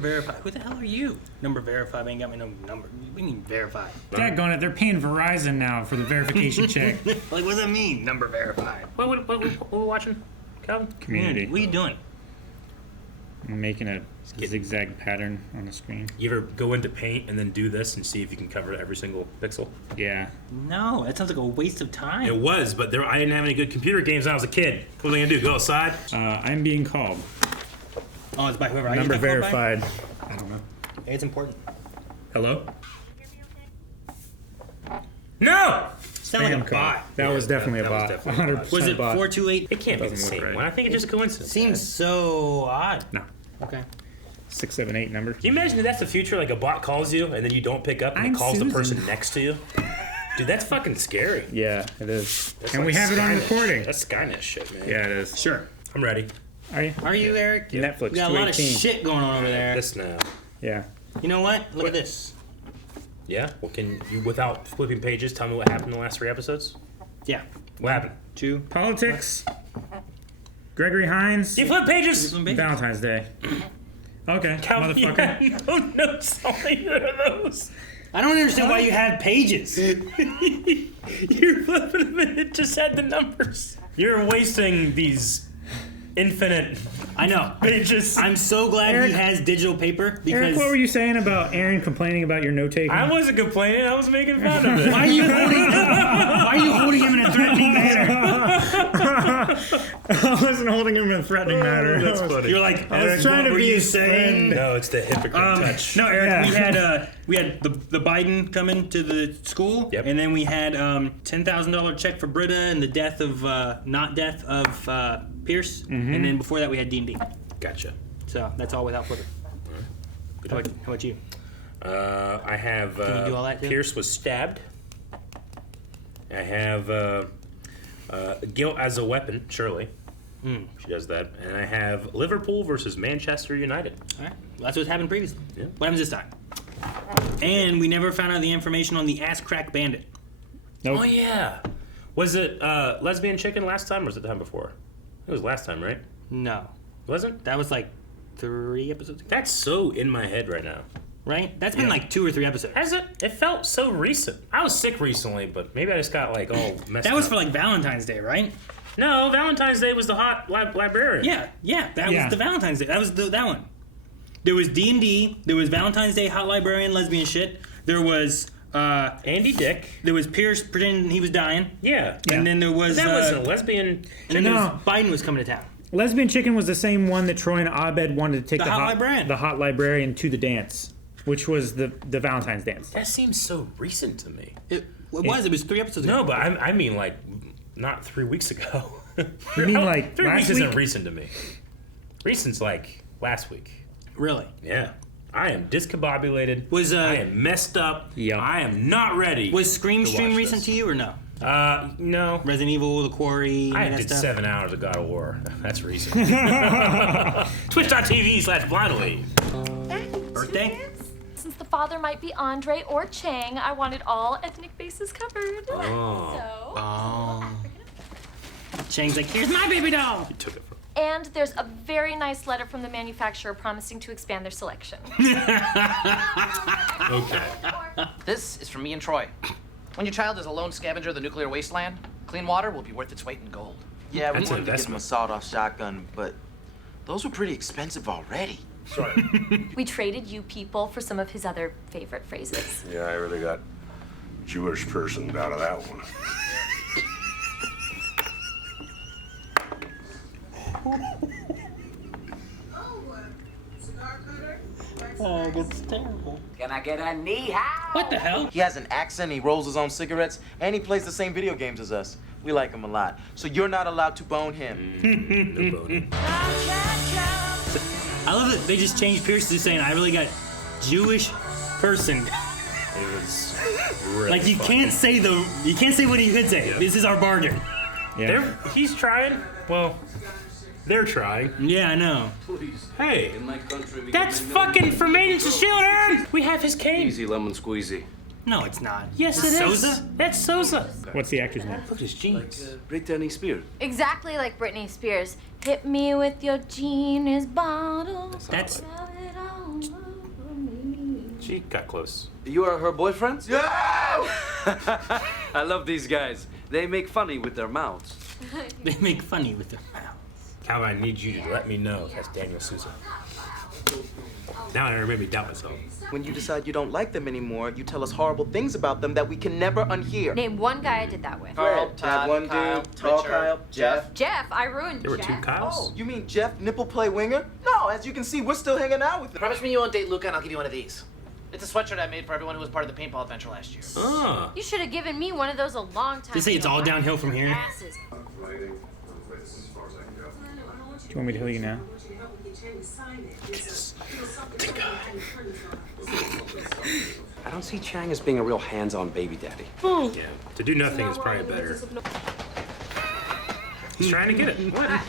verified. Who the hell are you? Number verified. Ain't got me no number. We need verified. Daggone it, they're paying Verizon now for the verification check. Like, what does that mean? Number verified. What we watching, Calvin? Community. What are you doing? I'm making a zigzag pattern on the screen. You ever go into Paint and then do this and see if you can cover every single pixel? Yeah. No, that sounds like a waste of time. It was, but I didn't have any good computer games when I was a kid. What was I gonna do? Go outside? I'm being called. Oh, it's by whoever. Number I get that called by? verified. I don't know. Hey, it's important. Hello? No! Sound like a Spam call. bot. That was definitely a that was bot. definitely a bot. 100% Was it bot. 428? It can't be the Doesn't look same right. one. I think it's just a coincidence. Seems so odd. No. Okay. 678 number. Can you imagine if that's the future? Like a bot calls you and then you don't pick up and I'm it calls the Susan. person next to you? Dude, that's fucking scary. Yeah, it is. That's And like we have it on Skynet. recording. That's Skynet shit, man. Yeah, it is. Sure. I'm ready. Are you? Are you, Eric? Netflix, We got a lot of 218. shit going on over there. This now. Yeah. You know what? Look at this. Yeah? Well, can you, without flipping pages, tell me what happened in the last 3 episodes? Yeah. What happened? 2. Politics. Gregory Hines. You flip pages! Valentine's Day. Okay, Calvin, you motherfucker. had no notes on either of those. I don't understand why you have pages. You're flipping them and it just had the numbers. You're wasting these infinite I know. pages. I'm so glad Eric- he has digital paper because. Eric, what were you saying about Aaron complaining about your note taking? I wasn't complaining, I was making fun of it. Why are you holding him in a threatening manner? I wasn't holding him in a threatening manner. That's funny. You're like, I was Eric, trying what to were be you his saying? friend. No, it's the hypocrite touch. No, Eric, Yeah. we had the Biden coming to the school, Yep. and then we had $10,000 check for Britta and the death of Pierce, and then before that we had D&D. Gotcha. So that's all without flipping. How about you? I have Can you do all that, too? Pierce was stabbed. I have guilt as a weapon, Shirley. She does that. And I have Liverpool versus Manchester United. All right, well, that's what happened previously. Yeah. What happens this time? And we never found out the information on the ass crack bandit. Nope. Oh, yeah. Was it Lesbian Chicken last time or was it the time before? It was last time, right? No, Wasn't? that was like 3 episodes ago, That's so in my head right now. right? That's been Yeah. like 2 or 3 episodes. Has it? It felt so recent. I was sick recently, but maybe I just got like all messed up. That was for like Valentine's Day, right? No, Valentine's Day was the hot librarian. Yeah, that Yeah. was the Valentine's Day. That was that one. There was D&D. There was Valentine's Day, hot librarian, lesbian shit. There was Andy Dick. there was Pierce pretending he was dying, Yeah. and then there was That wasn't a lesbian. and then there No. was Biden was coming to town. Lesbian Chicken was the same one that Troy and Abed wanted to take The hot librarian. the hot librarian to the dance, which was the Valentine's dance. That seems so recent to me. It was 3 episodes ago. No, but I mean like not 3 weeks ago. You mean like 3 last weeks isn't week? recent to me. Recent's like last week. Really? Yeah. I am discombobulated. Was, I am messed up. Yeah. I am not ready. Was Scream to Stream watch recent this. to you or no? No. Resident Evil, The Quarry, I any of that did stuff? 7 hours of God of War. That's recent. Twitch.tv/blindly. Birthday? Since the father might be Andre or Chang, I wanted all ethnic bases covered. So, Oh. Chang's like, here's my baby doll. You took it from. and there's a very nice letter from the manufacturer promising to expand their selection. Okay. This is from me and Troy. When your child is a lone scavenger of the nuclear wasteland, clean water will be worth its weight in gold. Yeah, we That's an wanted to get him a investment. sawed-off shotgun, but those were pretty expensive already. Sorry. We traded you people for some of his other favorite phrases. Yeah, I really got Jewish person out of that one. Oh, that's terrible. Can I get a knee-high? What the hell? He has an accent, he rolls his own cigarettes, and he plays the same video games as us. We like him a lot. So you're not allowed to bone him. No boning. I love that they just changed Pierce to saying, I really got Jewish person. It was really Like you fun. can't say what you could say. Yeah. This is our bargain. Yeah. He's trying. Well, they're trying. Yeah, I know. Hey, that's fucking from Maintenance to Shield, Aaron! We have his cane. Easy lemon squeezy. No, it's not. Yes, it is. Sousa? That's Sousa. What's the actor's name? Look at his jeans. Brittany Spears. Exactly like Britney Spears. Hit me with your genius bottle. That's Rub it on She got close. You are her boyfriend? Yeah! I love these guys. They make funny with their mouths. They make funny with their mouths. Calvin, I need you to let me know if that's Daniel Sousa. Now it made me doubt myself. When you decide you don't like them anymore, you tell us horrible things about them that we can never unhear. Name one guy I did that with. Carl, That Todd, one Kyle, dude, tall Richard, Kyle, Jeff. Jeff, I ruined There were Jeff. two Kyles? Oh, you mean Jeff Nipple play winger? No, as you can see, we're still hanging out with him. Promise me you won't date Luca and I'll give you one of these. It's a sweatshirt I made for everyone who was part of the paintball adventure last year. Ah. You should have given me one of those a long time They say it's ago. all downhill from here. Asses. Do you want me to tell you now? I don't see Chang as being a real hands-on baby daddy. Yeah. To do nothing is probably better. He's trying to get it. What?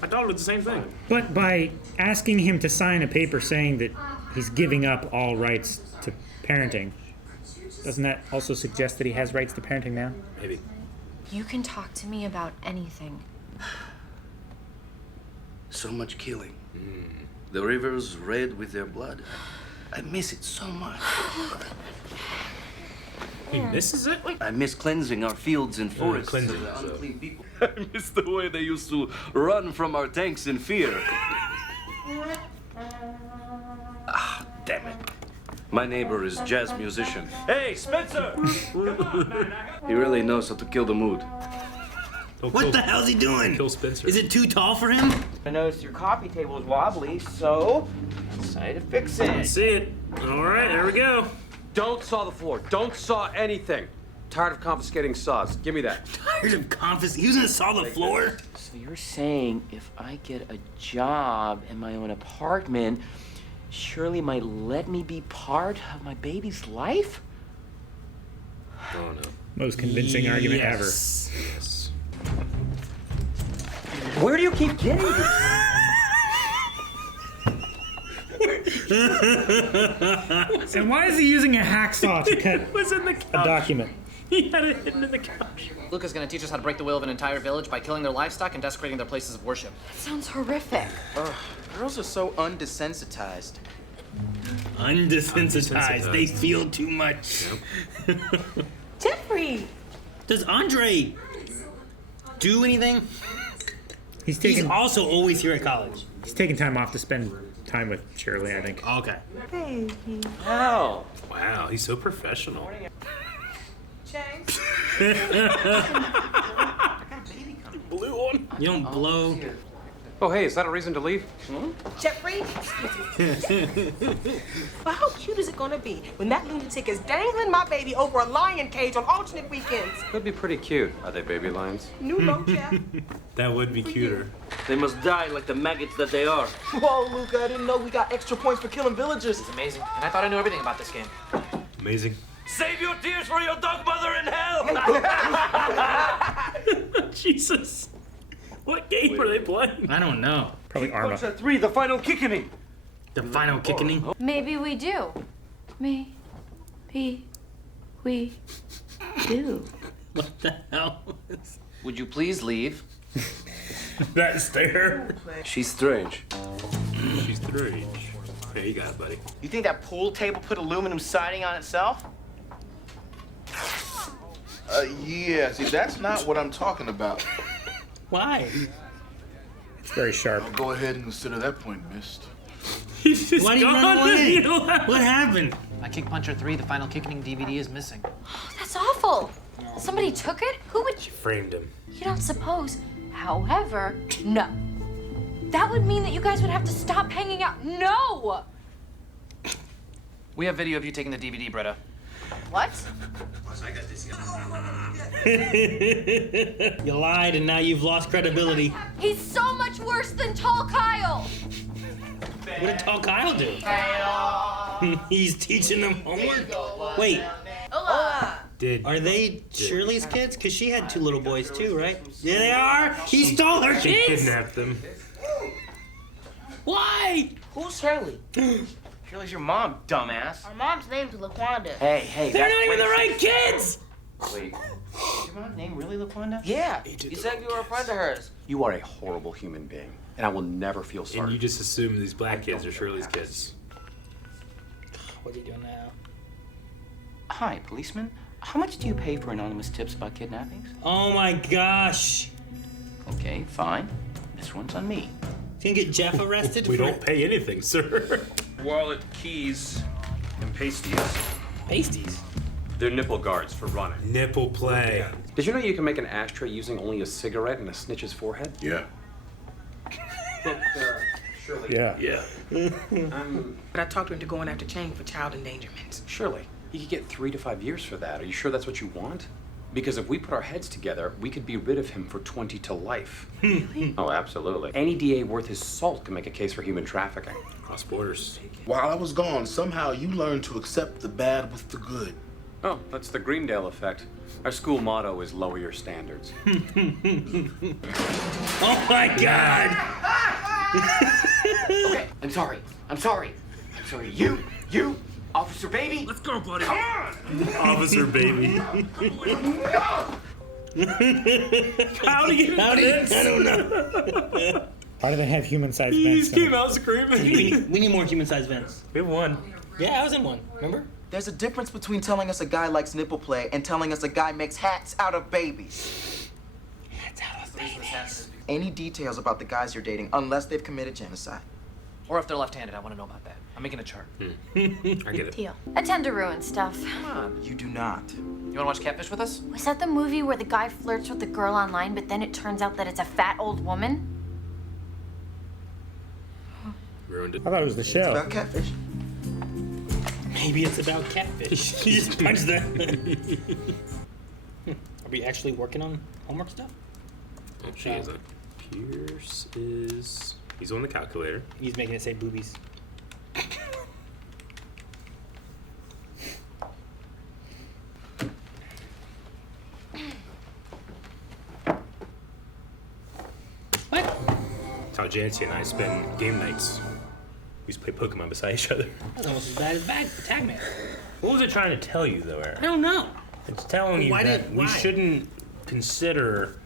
My daughter did the same thing. But by asking him to sign a paper saying that he's giving up all rights to parenting, doesn't that also suggest that he has rights to parenting now? Maybe. You can talk to me about anything. So much killing. The rivers red with their blood. I miss it so much. He misses it? I miss cleansing our fields and forests cleansing, of the so- unclean people. I miss the way they used to run from our tanks in fear. Ah, damn it. My neighbor is jazz musician. Hey, Spencer! He really knows how to kill the mood. What the hell's he doing? Kill Spencer. Is it too tall for him? I noticed your coffee table is wobbly, so I decided to fix it. See it. All right, there we go. Don't saw the floor. Don't saw anything. Tired of confiscating saws. Give me that. Tired of he was gonna saw the floor? So you're saying if I get a job in my own apartment, Shirley might let me be part of my baby's life? Oh no. Most convincing argument Yes. Yes. Where do you keep getting this? And why is he using a hacksaw to cut It was in the a couch. document? He had it hidden in the couch. Luca's gonna teach us how to break the will of an entire village by killing their livestock and desecrating their places of worship. Sounds horrific. Girls are so undesensitized. Undesensitized. They feel too much. Jeffrey! Does Andre do anything? He's He's taking also always here at college. he's taking time off to spend time with Shirley, I think. Okay. How? Wow, he's so professional. Blue one. You don't blow. Oh, hey, is that a reason to leave? Jeffrey? Well, how cute is it gonna be when that lunatic is dangling my baby over a lion cage on alternate weekends? Could be pretty cute. Are they baby lions? New low, Jeff. That would be cuter. They must die like the maggots that they are. Whoa, Luca, I didn't know we got extra points for killing villagers. It's amazing. And I thought I knew everything about this game. Amazing. Save your tears for your dog mother in hell! Jesus. What game are they playing? I don't know. Probably Arma. Punch at 3, the final kickening. The final kicking. Maybe we do. Maybe we do. What the hell? Would you please leave? That stare. She's strange. She's strange. There you got it, buddy. You think that pool table put aluminum siding on itself? Yeah, see, that's not what I'm talking about. Why? It's very sharp. Go ahead and consider that point missed. He's just Why do you gone. run away? You know What happened? My Kick Puncher 3, the final kicking DVD is missing. That's awful. Somebody took it? Who would you? Framed him. You don't suppose. However, no. That would mean that you guys would have to stop hanging out. No! We have video of you taking the DVD, Britta. What? You lied and now you've lost credibility. He's so much worse than Tall Kyle. What did Tall Kyle do? He's teaching them homework. Wait, are they Shirley's kids? Because she had two little boys too, right? Yeah, they are. He stole her She kids. kidnapped them. Why? Who's Shirley? Shirley's your mom, dumbass. Our mom's name's LaQuanda. Hey, They're that's not even the racist. right kids. Wait, is your mom's name really LaQuanda? Yeah. You said you were a friend of hers. You are a horrible human being. and I will never feel sorry. And you just assume these black kids are Shirley's kids. What's he doing now? Hi, policeman. How much do you pay for anonymous tips about kidnappings? Oh my gosh. Okay, fine. This one's on me. He's gonna get Jeff arrested? We don't pay anything, sir. Wallet, keys, and pasties. Pasties? They're nipple guards for running. Nipple play. Did you know you can make an ashtray using only a cigarette in a snitch's forehead? Yeah. Look, Shirley. Yeah. But I talked her into going after Chang for child endangerment. Shirley, you could get 3 to 5 years for that. Are you sure that's what you want? Because if we put our heads together, we could be rid of him for 20 to life. Really? Oh, absolutely. Any DA worth his salt can make a case for human trafficking. Cross borders. While I was gone, somehow you learned to accept the bad with the good. Oh, that's the Greendale effect. Our school motto is lower your standards. Oh my god! Okay, I'm sorry. You, Officer Baby. Let's go, buddy. Come on! Officer Baby. How do you How this? I don't know. Why do they have human-sized He vents? just came out screaming. We need more human-sized vents. We have one. Yeah, I was in one. Remember? There's a difference between telling us a guy likes nipple play and telling us a guy makes hats out of babies. Hats out of babies. Any details about the guys you're dating, unless they've committed genocide. Or if they're left-handed, I want to know about that. I'm making a chart. I get it. Deal. I tend to ruin stuff. Come on. You do not. You want to watch Catfish with us? Was that the movie where the guy flirts with the girl online, but then it turns out that it's a fat old woman? Ruined it. I thought it was the It's show. about catfish. Maybe it's about catfish. You just punched that. Are we actually working on homework stuff? Oh, she is a Pierce is... He's on the calculator. He's making it say boobies. What? That's how Jancy and I spend game nights. We used to play Pokemon beside each other. That's almost as bad as Tagman. What was it trying to tell you, though, Aaron? I don't know. It's telling you that we shouldn't consider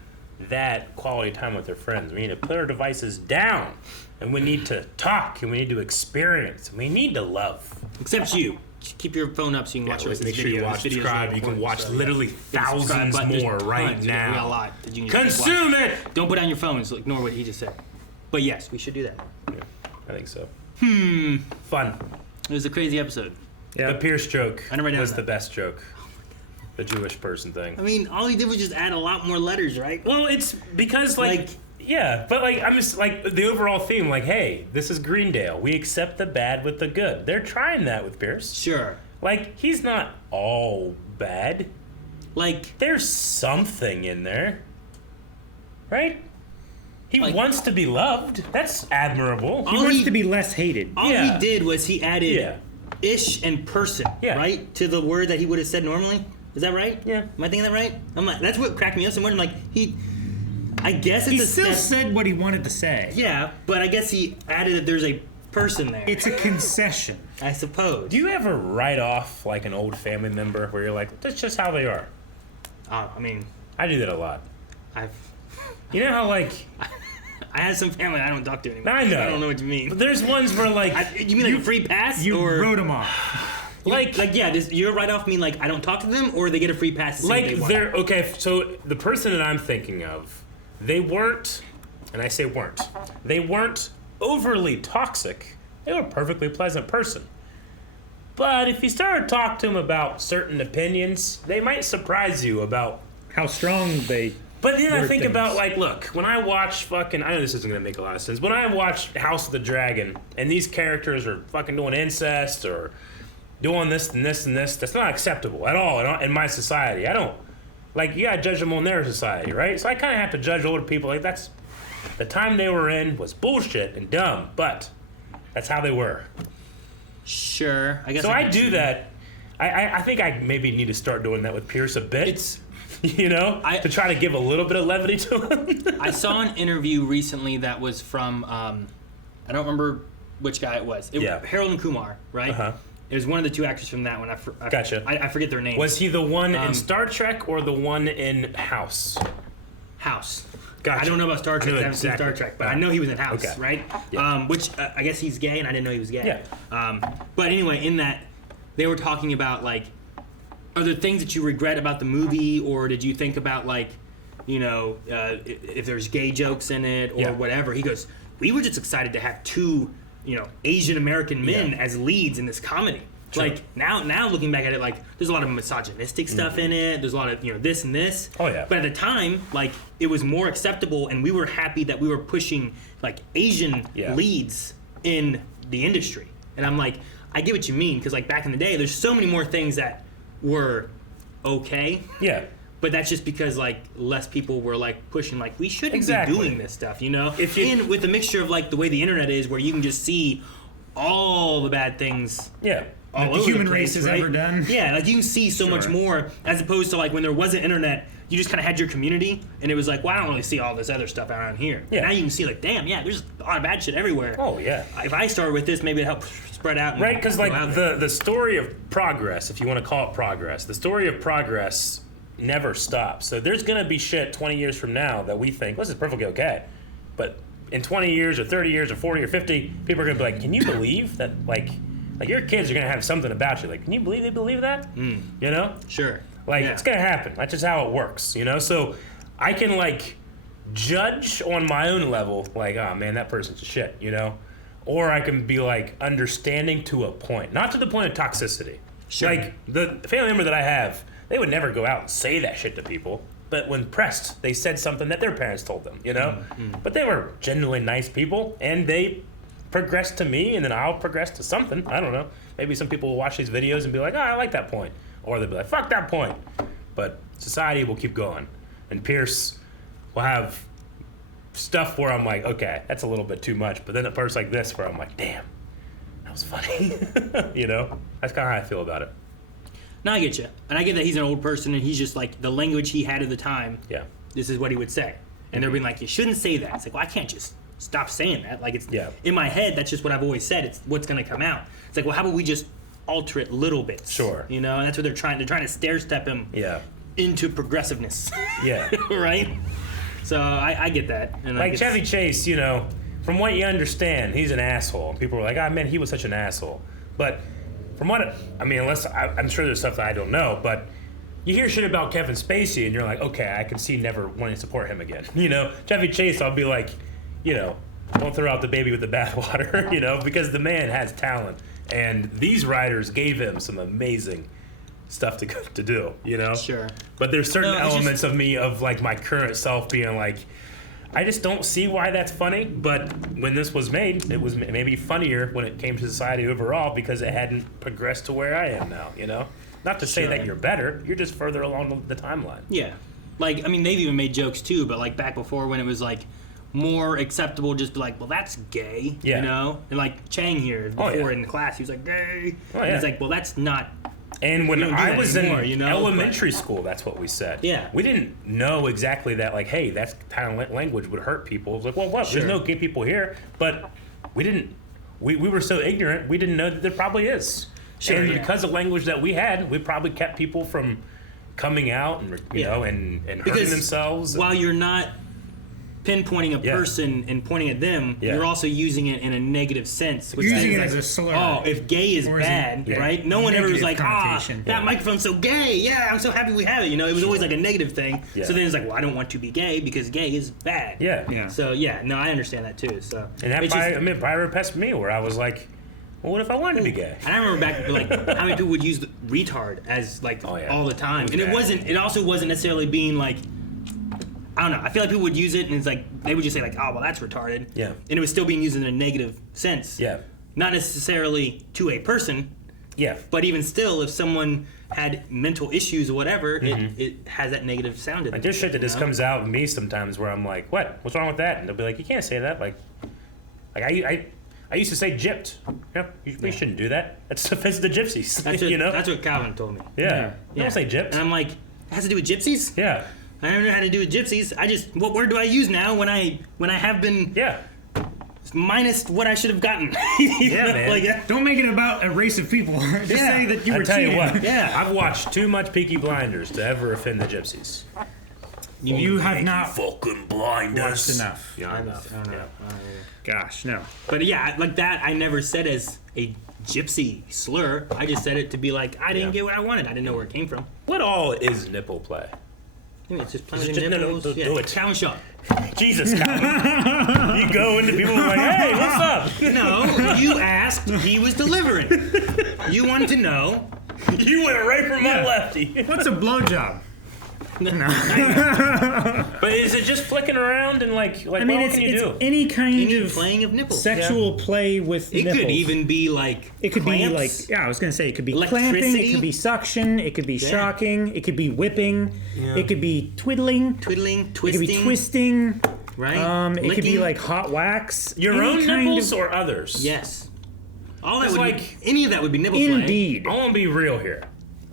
that quality time with our friends. We need to put our devices down, and we need to talk, and we need to experience, and we need to love. Except you. Keep your phone up so you can watch the rest of Make this sure video. you watch, This video's subscribe. really You can important, watch so, literally Hit the subscribe thousands button. There's more right tons. We got now. a lot that you need Consume to watch. it! Don't put down your phones. Ignore what he just said. But yes, we should do that. Yeah, I think so. It Fun. was a crazy episode. The Pierce joke I never did was that. the best joke. The Jewish person thing. I mean, all he did was just add a lot more letters, right? Well, it's because, yeah, but, I'm just, the overall theme, hey, this is Greendale. We accept the bad with the good. They're trying that with Pierce. Sure. He's not all bad. There's something in there. Right? He wants to be loved. That's admirable. He wants to be less hated. All he did was he added ish and person, Yeah. right? To the word that he would have said normally. Is that right? Yeah. Am I thinking that right? I'm like, that's what cracked me up so much. I'm like, I guess it's He still said what he wanted to say. Yeah, but I guess he added that there's a person there. It's a concession. I suppose. Do you ever write off, an old family member where you're like, that's just how they are? I mean, I do that a lot. You know how, I have some family I don't talk to anymore. I know. I don't know what you mean. But there's ones where, you mean a free pass? You or wrote him off. Does your write-off mean, I don't talk to them, or they get a free pass to see what they want? Okay, so the person that I'm thinking of, they weren't, and I say weren't, they weren't overly toxic. They were a perfectly pleasant person. But if you started talking to them about certain opinions, they might surprise you about how strong they. But then I think things. about, look, when I watch I know this isn't going to make a lot of sense. When I watch House of the Dragon, and these characters are fucking doing incest or doing this and this and this, that's not acceptable at all in my society. I don't, you gotta judge them on their society, right? So I kind of have to judge older people. That's, the time they were in was bullshit and dumb, but that's how they were. Sure, I guess. So I do that. I think I maybe need to start doing that with Pierce a bit. To try to give a little bit of levity to him. I saw an interview recently that was from, I don't remember which guy it was. Harold and Kumar, right? Uh-huh. It was one of the two actors from that one. Gotcha. I forget their names. Was he the one in Star Trek or the one in House? House. Gotcha. I don't know about Star Trek. I know I haven't seen exactly. Star Trek, but I know he was in House, Okay. right? Yeah. Which I guess he's gay, and I didn't know he was gay. Yeah. But anyway, in that, they were talking about, like, are there things that you regret about the movie, or did you think about, like, you know, if there's gay jokes in it or whatever? He goes, we were just excited to have two, you know, Asian American men as leads in this comedy. Sure. Like now looking back at it, like there's a lot of misogynistic stuff in it. There's a lot of, you know, this and this. Oh yeah. But at the time, like, it was more acceptable, and we were happy that we were pushing like Asian leads in the industry. And I'm like, I get what you mean, because like back in the day, there's so many more things that were okay. Yeah. But that's just because like less people were like pushing, like, we shouldn't Exactly. be doing this stuff, you know. And with the mixture of like the way the internet is, where you can just see all the bad things. Yeah. All That the over human place, race has right? ever done. Yeah, like you can see so much more, as opposed to like when there wasn't internet, you just kind of had your community, and it was like, well, I don't really see all this other stuff around here. Yeah. Now you can see like, damn, yeah, there's a lot of bad shit everywhere. Oh yeah. If I started with this, maybe it helped spread out. And Right, because go like out there. the story of progress, if you want to call it progress, the story of progress never stops. So there's gonna be shit 20 years from now that we think, this is perfectly okay, but in 20 years or 30 years or 40 or 50, people are gonna be like, can you believe that, like your kids are gonna have something about you, like, can you believe they believe that? You know? Sure. Like, Yeah. it's gonna happen. That's just how it works, you know? So I can like judge on my own level, like, oh man, that person's shit, you know? Or I can be like understanding to a point, not to the point of toxicity. Sure. Like the family member that I have, they would never go out and say that shit to people. But when pressed, they said something that their parents told them, you know? But they were genuinely nice people, and they progressed to me, and then I'll progress to something. I don't know. Maybe some people will watch these videos and be like, oh, I like that point. Or they'll be like, fuck that point. But society will keep going. And Pierce will have stuff where I'm like, okay, that's a little bit too much. But then a person like this where I'm like, damn, that was funny. You know? That's kind of how I feel about it. No, I get you. And I get that he's an old person, and he's just like, the language he had at the time, this is what he would say. And they're being like, you shouldn't say that. It's like, well, I can't just stop saying that. Like, it's in my head, that's just what I've always said. It's what's going to come out. It's like, well, how about we just alter it little bits? Sure. You know, and that's what they're trying to stair step him into progressiveness. Yeah. Right? So I get that. And like Chevy Chase, you know, from what you understand, he's an asshole. People are like, oh man, he was such an asshole. But from what, I mean, I'm sure there's stuff that I don't know, but you hear shit about Kevin Spacey and you're like, okay, I can see never wanting to support him again. You know, Chevy Chase, I'll be like, you know, don't throw out the baby with the bathwater, you know, because the man has talent. And these writers gave him some amazing stuff to do, you know? Sure. But there's certain elements of me, of like my current self being like, I just don't see why that's funny, but when this was made, it was maybe funnier when it came to society overall because it hadn't progressed to where I am now, you know? Not to say that you're better, you're just further along the timeline. Yeah. Like, I mean, they've even made jokes too, but like back before when it was like more acceptable, just be like, well, that's gay, you know? And like Chang here, before in class, he was like, gay. And it's like, well, that's not. And when I was anymore, in elementary school, that's what we said. Yeah. We didn't know exactly that, like, hey, that kind of language would hurt people. It was like, well, what? Sure. There's no gay people here. But we didn't, we were so ignorant, we didn't know that there probably is. Sure, and because of language that we had, we probably kept people from coming out and, you know, and hurting themselves. While you're not pinpointing a person and pointing at them, you're also using it in a negative sense. You're using it like, as a slur. Oh, if gay is bad, right? No one ever was like, that microphone's so gay. Yeah, I'm so happy we have it. You know, it was always like a negative thing. Yeah. So then it's like, well, I don't want to be gay because gay is bad. Yeah. So yeah, no, I understand that too. So and that probably repressed me, where I was like, well, what if I wanted to be gay? And I remember back, like, how many people would use the retard as like all the time, and it also wasn't necessarily being like, I don't know. I feel like people would use it, and it's like they would just say like, "Oh, well, that's retarded." Yeah. And it was still being used in a negative sense. Yeah. Not necessarily to a person. Yeah. But even still, if someone had mental issues or whatever, it has that negative sound in it. Like there's shit that just comes out of me sometimes where I'm like, what? What's wrong with that? And they'll be like, you can't say that. Like I used to say gypped. We shouldn't do that. That's offensive to gypsies. That's what, you know? That's what Calvin told me. Yeah. You don't say gypped. And I'm like, it has to do with gypsies? Yeah. I don't know how to do with gypsies. What word do I use now when I have been minus what I should have gotten? Man. Like, don't make it about a race of people. Just say that you were I'll tell cheating. you what. I've watched too much Peaky Blinders to ever offend the gypsies. You have not fucking blind watched us. enough. Yeah, enough. Yeah. Gosh, no. But yeah, like that, I never said as a gypsy slur. I just said it to be like, I didn't get what I wanted. I didn't know where it came from. What all is nipple play? I mean, it's just Is playing it with just- nipples. no, do it. Calvin Shaw. Jesus, Calvin. You go into people like, hey, what's up? No, you asked, he was delivering. You wanted to know. You went right for my lefty. What's a blowjob? But is it just flicking around and like I mean, what can you do? any kind of playing of nipples. sexual play with It nipples. could even be like It could be clamps. like, yeah, I was gonna say it could be Electricity. clamping, it could be suction, it could be Yeah. shocking, it could be whipping, Yeah. it could be twiddling, twisting, it could be twisting, right? it could be Licking. like hot wax. Your any own kind nipples of- or others? Yes. All that It's would like- be, any of that would be nipple play. Indeed. I want to be real here.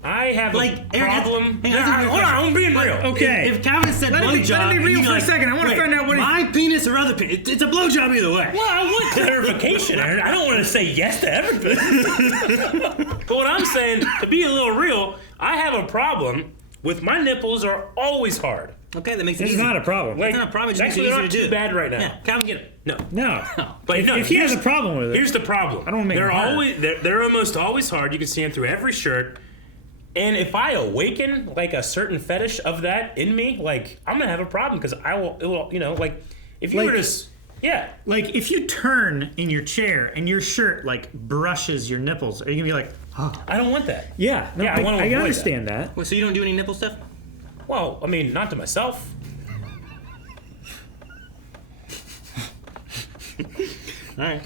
I have Like, a Aaron, problem. hang on, that's a good Hold on, I'm being question. real. Okay. If Calvin said Let me blowjob, be real you'd be for a like, second. I want to wait, find out what my penis or other penis. It's a blowjob either way. Well, I want clarification, Aaron. I don't want to say yes to everything. But what I'm saying, to be a little real, I have a problem with my nipples are always hard. Okay, that makes it It's easy. not a problem. Like, It's not a problem. It just makes actually, it they're easier not to too do. bad right now. Yeah, Calvin, get it. No. No. But if, no, if he has here's- a problem with it, Here's the problem. I don't wanna make they're them hard. always they're almost always hard. You can see them through every shirt. And if I awaken like a certain fetish of that in me, like I'm gonna have a problem because it will, you know, like if you Like- were to, yeah, like if you turn in your chair and your shirt like brushes your nipples, are you gonna be like, oh, I don't want that. yeah, no, Yeah, I wanna I avoid understand that. Well, so you don't do any nipple stuff? Well, I mean, not to myself. All right.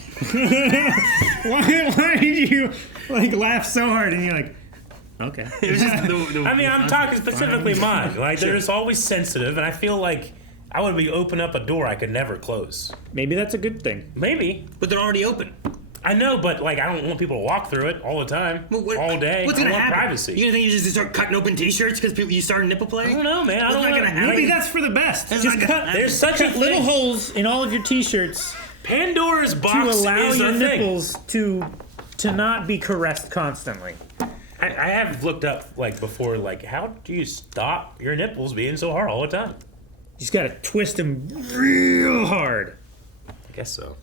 Why did you like laugh so hard and you're like, okay. It was just I mean, I'm talking specifically mine. Like, they're just always sensitive, and I feel like I would be open up a door I could never close. Maybe that's a good thing. Maybe. But they're already open. I know, but like, I don't want people to walk through it all the time, all day. What's I gonna want happen? privacy. You gonna think you just start cutting open T-shirts because you start nipple play? I don't know, man. I What's don't not wanna- gonna happen? Maybe that's for the best. That's Just not gonna cut. happen. There's such a Cut little thing. holes in all of your T-shirts Pandora's to box allow is your a thing. nipples to not be caressed constantly. I have looked up like before, like how do you stop your nipples being so hard all the time? You just gotta twist them real hard. I guess so.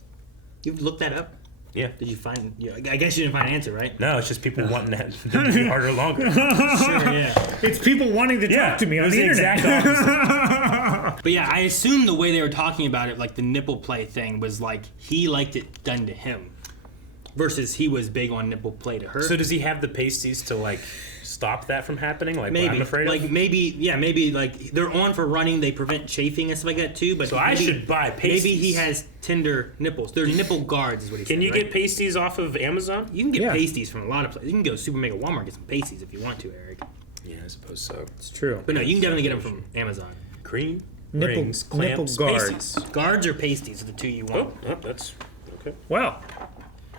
You've looked that up? Yeah. Did you find? Yeah, I guess you didn't find an answer, right? No, it's just people wanting them to be harder longer. Sure, yeah. It's people wanting to talk to me it on was the internet. exact opposite. But yeah, I assume the way they were talking about it, like the nipple play thing, was like he liked it done to him, versus he was big on nipple play to her. So does he have the pasties to like stop that from happening? Like maybe, what I'm afraid like of. maybe like they're on for running. They prevent chafing and stuff like that too. But So I maybe- should buy pasties. Maybe he has tender nipples. They're nipple guards, is what he said. Can you right? get pasties off of Amazon? You can get Yeah. pasties from a lot of places. You can go to Super Mega Walmart and get some pasties if you want to, Eric. Yeah, I suppose so. It's true. But no, you can definitely get them from Amazon. Cream, Nipple- rings, clamps, nipple guards. pasties. Guards or pasties are the two you want. Oh, that's okay. Well,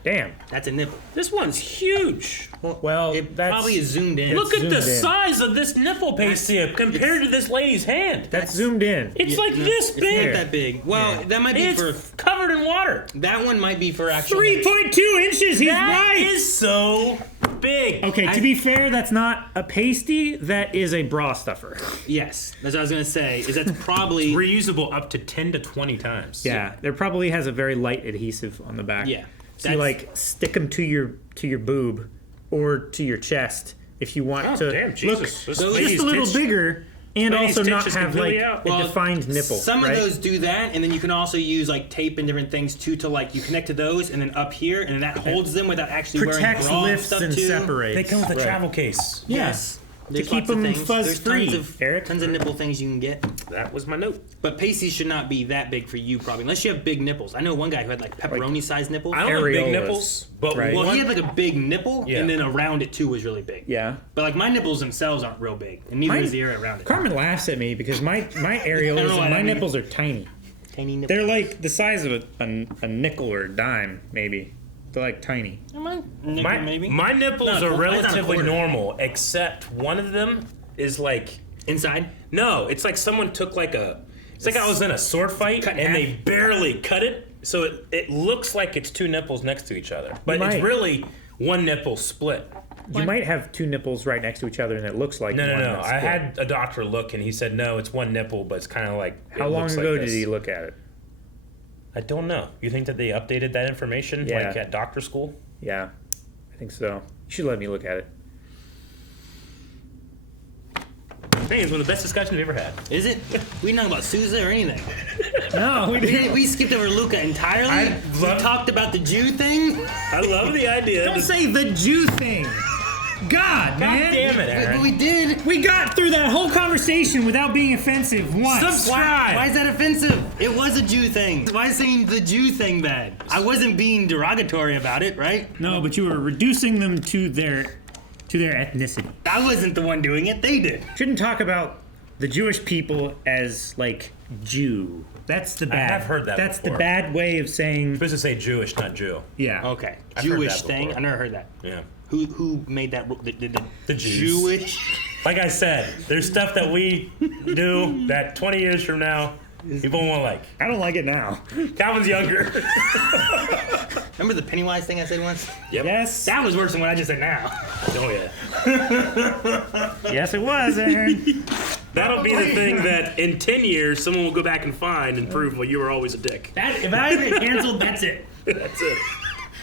damn. That's a nipple. This one's huge. Well, It that's probably is zoomed in. Look at the zoomed in. size of this nipple pasty compared to this lady's hand. that's zoomed in. It's like No, this it's big. not that big. Well, that might be It's for. covered in water. That one might be for actual. 3.2 inches. He's That right. is so big. Okay, to be fair, that's not a pasty. That is a bra stuffer. Yes, that's what I was gonna say. Is that's probably. Reusable up to 10 to 20 times. Yeah, there probably has a very light adhesive on the back. Yeah, So you that's- like stick them to your boob or to your chest if you want Oh, to damn, look Jesus. This just lady's a little titch- bigger and lady's also titch not is have like completely out. a Well, defined nipple. Some right? of those do that, and then you can also use like tape and different things too to like you connect to those, and then up here, and then that holds them without actually protects, wearing bra lifts, stuff and too. separates. They come with a Right. travel case. Yes. There's keep lots of them things. fuzz-free, There's Eric. tons of nipple things you can get. That was my note. But pasties should not be that big for you, probably, unless you have big nipples. I know one guy who had like pepperoni-sized nipples. I don't have big Areolas, nipples, but right. Well, one, he had like a big nipple, Yeah. and then around it too was really big. Yeah. But like my nipples themselves aren't real big, and neither Mine- is the area around it. Carmen laughs at me because my I areolas don't know why and my that means. nipples are tiny. Tiny nipples. They're like the size of a nickel or a dime, maybe. They're like tiny. my, maybe. my nipples No, are mine's not a relatively quarter. normal, except one of them is like, Inside. no, it's like someone took like a, it's like I was in a sword fight Cut in and half. they barely cut it, so it looks like it's two nipples next to each other. But Right. it's really one nipple split. You might have two nipples right next to each other, and it looks like No. one that's I split. had a doctor look, and he said no, it's one nipple, but it's kind of like. How long ago did he look at it? I don't know. You think that they updated that information like at doctor school? Yeah, I think so. You should let me look at it. I think it's one of the best discussions we've ever had. Is it? We didn't talk about Sousa or anything. No, we didn't. We skipped over Luca entirely. We talked about the Jew thing. I love the idea. Don't say the Jew thing. God, man. Damn it, Aaron. We did. We got through that whole conversation without being offensive once. Subscribe. Why is that offensive? It was a Jew thing. Why is saying the Jew thing bad? I wasn't being derogatory about it, right? No, but you were reducing them to their ethnicity. I wasn't the one doing it. They did. Shouldn't talk about the Jewish people as like Jew. That's the bad. I have heard that That's before. the bad way of saying. You're supposed to say Jewish, not Jew. Yeah. Okay. I've heard Jewish that thing. before. I never heard that. Yeah. Who made that rule? The Jews. Jewish. Like I said, there's stuff that we do that 20 years from now people won't like. I don't like it now. Calvin's younger. Remember the Pennywise thing I said once? Yep. Yes. That was worse than what I just said now. Oh yeah. Yes, it was, Aaron. That'll be the thing that in 10 years someone will go back and find and prove, well, you were always a dick. If I get canceled, that's it. That's it.